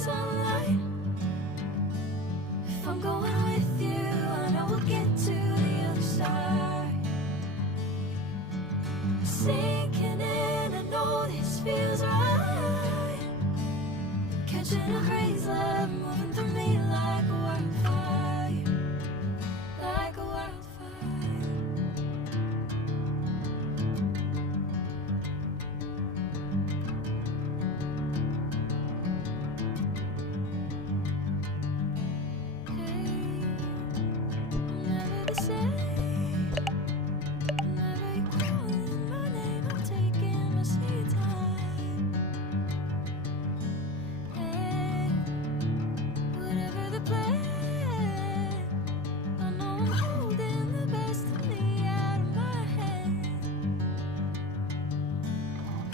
sunlight. If I'm going with you, I know we'll get to the other side. Sinking in, I know this feels right. Catching a breeze, love moving through me like a wildfire, like a wildfire. Never the same. Whenever you're calling my name, I'm taking my sweet time. Hey, whatever the plan, I know I'm holding the best of me out of my hand.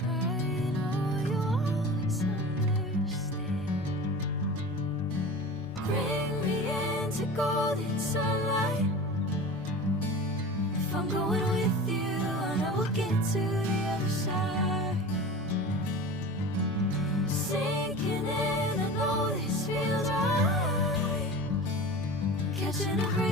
I know you always understand. Bring me into golden sunlight. If I'm going with you, I know we'll get to the other side. Sinking in, I know this feels right. Catching a breath.